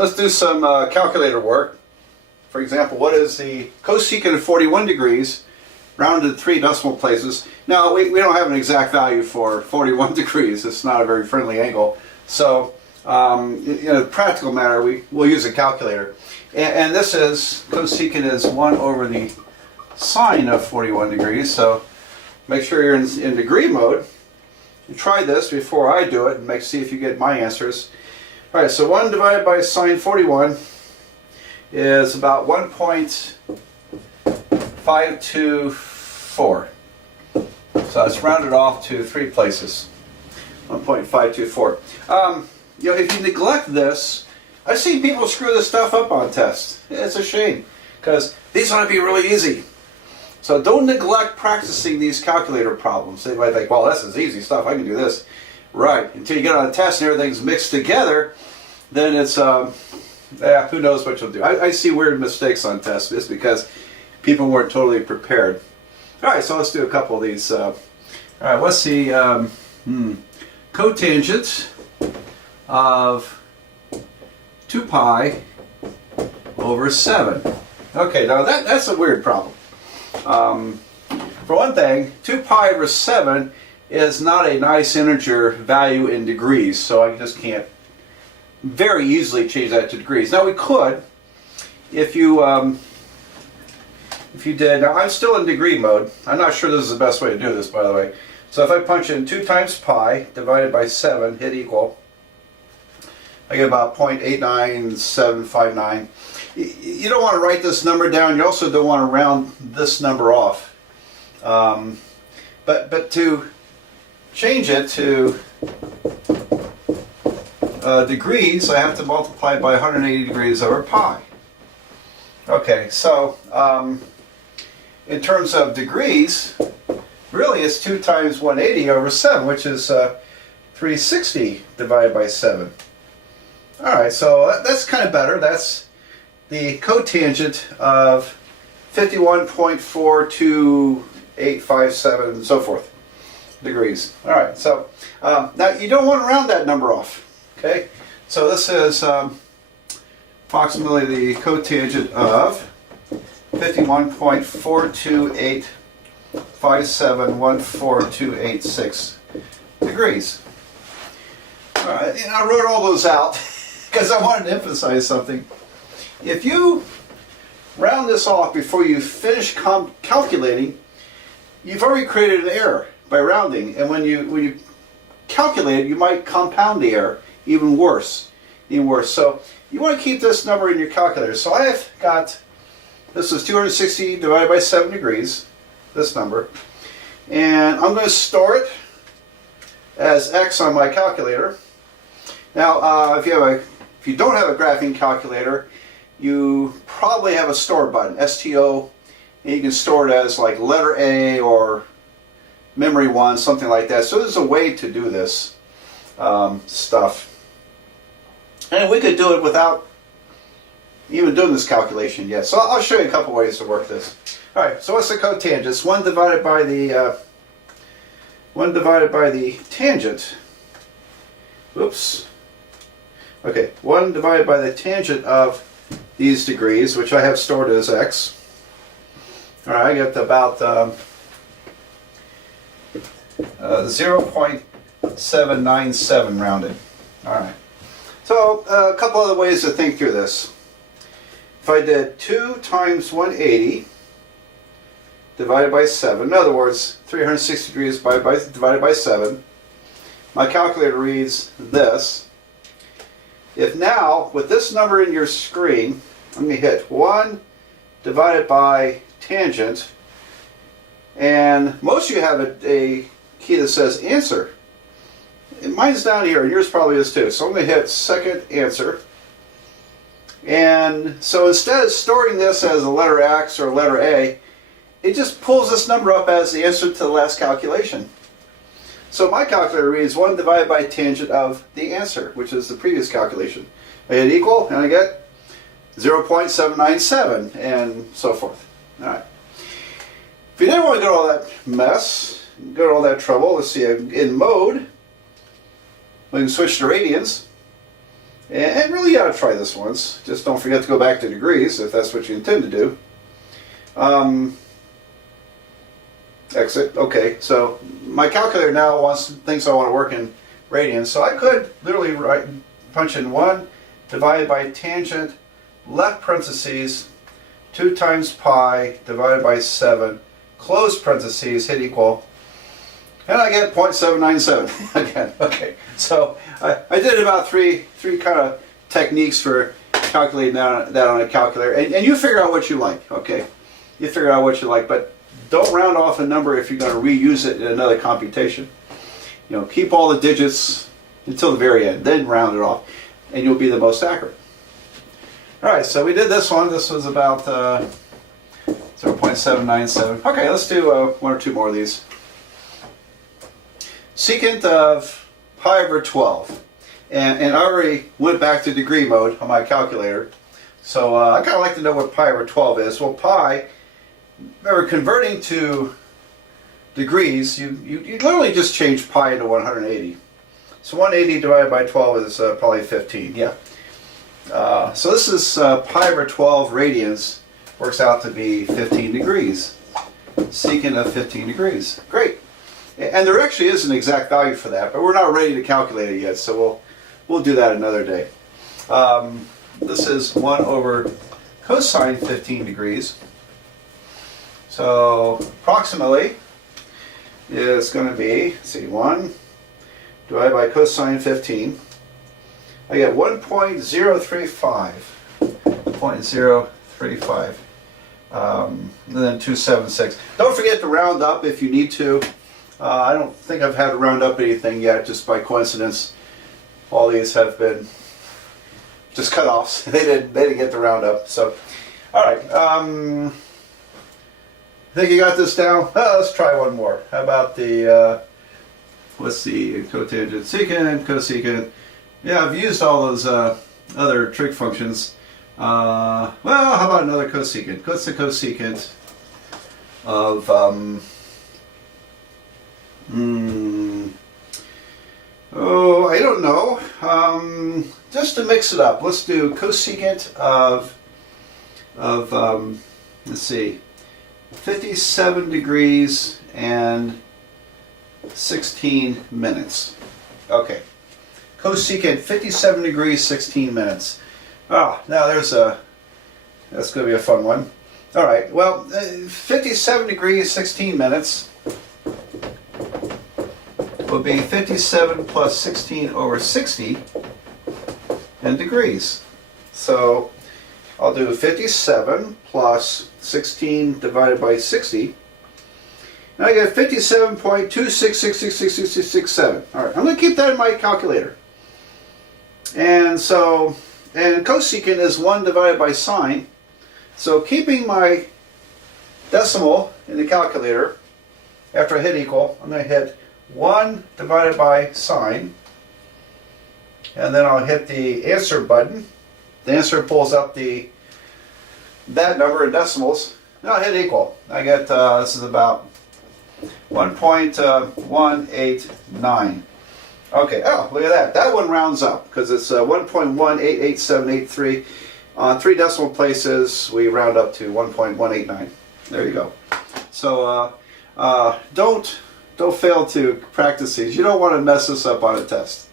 let's do some calculator work. For example, what is the cosecant of 41 degrees rounded 3 decimal places? Now, we don't have an exact value for 41 degrees. It's not a very friendly angle. So, in a practical matter, we'll use a calculator. And this is, cosecant is 1 over the sine of 41 degrees. So, make sure you're in degree mode. You try this before I do it and see if you get my answers. All right, so 1 divided by sine 41 is about 1.524. So it's rounded off to 3 places. 1.524. If you neglect this, I've seen people screw this stuff up on tests. It's a shame, because these ought to be really easy. So don't neglect practicing these calculator problems. They might think, well, this is easy stuff, I can do this. Right, until you get on a test and everything's mixed together, then it's, who knows what you'll do. I see weird mistakes on tests just because people weren't totally prepared. All right, so let's do a couple of these. All right, what's the cotangent of 2 pi over 7? Okay, now that's a weird problem. For one thing, 2 pi over 7 is not a nice integer value in degrees, so I just can't very easily change that to degrees. Now we could, if you did, now I'm still in degree mode. I'm not sure this is the best way to do this, by the way. So if I punch in 2 times pi divided by 7, hit equal, I get about 0.89759. You don't want to write this number down. You also don't want to round this number off. But to change it to degrees, I have to multiply by 180 degrees over pi. Okay, so in terms of degrees, really it's 2 times 180 over 7, which is 360 divided by 7. Alright, so that's kind of better. That's the cotangent of 51.42857 and so forth degrees. Alright, so now you don't want to round that number off. Okay, so this is approximately the cotangent of 51.428571426 degrees. Alright, and I wrote all those out because I wanted to emphasize something. If you round this off before you finish calculating, you've already created an error by rounding, and when you calculate it, you might compound the error even worse. So you want to keep this number in your calculator. So I have got, this is 260 divided by 7 degrees, this number, and I'm going to store it as x on my calculator. Now, if you don't have a graphing calculator, you probably have a store button, STO, and you can store it as like letter A or memory 1, something like that. So there's a way to do this stuff. And we could do it without even doing this calculation yet. So I'll show you a couple ways to work this. All right, so what's the cotangent? It's 1 divided by the tangent. Oops. Okay, 1 divided by the tangent of these degrees, which I have stored as x. All right, I get about 0.797 rounded. All right. So a couple other ways to think through this. If I did 2 times 180 divided by 7, in other words, 360 degrees divided by 7, my calculator reads this. If now, with this number in your screen, I'm going to hit 1 divided by tangent, and most of you have a key that says answer. And mine's down here, and yours probably is too. So I'm going to hit second answer. And so instead of storing this as a letter X or a letter A, it just pulls this number up as the answer to the last calculation. So my calculator reads 1 divided by tangent of the answer, which is the previous calculation. I hit equal, and I get 0.797, and so forth. All right. If you didn't want to go to all that mess, go to all that trouble, let's see, in mode, we can switch to radians. And really, you ought to try this once. Just don't forget to go back to degrees if that's what you intend to do. Exit. Okay, so my calculator now thinks I want to work in radians. So I could literally punch in 1 divided by tangent, left parentheses, 2 times pi divided by 7, close parentheses, hit equal. And I get 0.797 again. Okay, so I did about three kind of techniques for calculating that on a calculator, and you figure out what you like. Okay, you figure out what you like, but don't round off a number if you're going to reuse it in another computation. You know, keep all the digits until the very end, then round it off, and you'll be the most accurate. All right, so we did this one. This was about 0.797. Okay, let's do 1 or 2 more of these. Secant of pi over 12. And I already went back to degree mode on my calculator. So I kind of like to know what pi over 12 is. Well, pi, remember, converting to degrees, you literally just change pi into 180. So 180 divided by 12 is probably 15. Yeah. So this is pi over 12 radians. Works out to be 15 degrees. Secant of 15 degrees. Great. And there actually is an exact value for that, but we're not ready to calculate it yet, so we'll do that another day. This is 1 over cosine 15 degrees. So approximately it's going to be, let's see, 1 divided by cosine 15. I get 1.035. 0.035. And then 276. Don't forget to round up if you need to. I don't think I've had to round up anything yet, just by coincidence. All these have been just cut-offs. They didn't get to round up. So, all right. Think you got this down? Let's try one more. How about the, let's see, cotangent, secant, cosecant. Yeah, I've used all those other trig functions. Well, how about another cosecant? What's the cosecant of, oh, I don't know. Just to mix it up, let's do cosecant of let's see, 57 degrees and 16 minutes. Okay, cosecant 57 degrees 16 minutes. Ah, now that's going to be a fun one. All right, well, 57 degrees 16 minutes would be 57 plus 16 over 60 in degrees. So I'll do 57 plus 16 divided by 60. And I get 57.2666667. All right, I'm going to keep that in my calculator. And so, and cosecant is 1 divided by sine. So keeping my decimal in the calculator, after I hit equal, I'm going to hit 1 divided by sine, and then I'll hit the answer button. The answer pulls up that number in decimals, and I'll hit equal. I get, this is about 1.189. Okay, oh, look at that. That one rounds up, because it's 1.188783. On 3 decimal places, we round up to 1.189. There you go. So, don't fail to practice these. You don't want to mess this up on a test.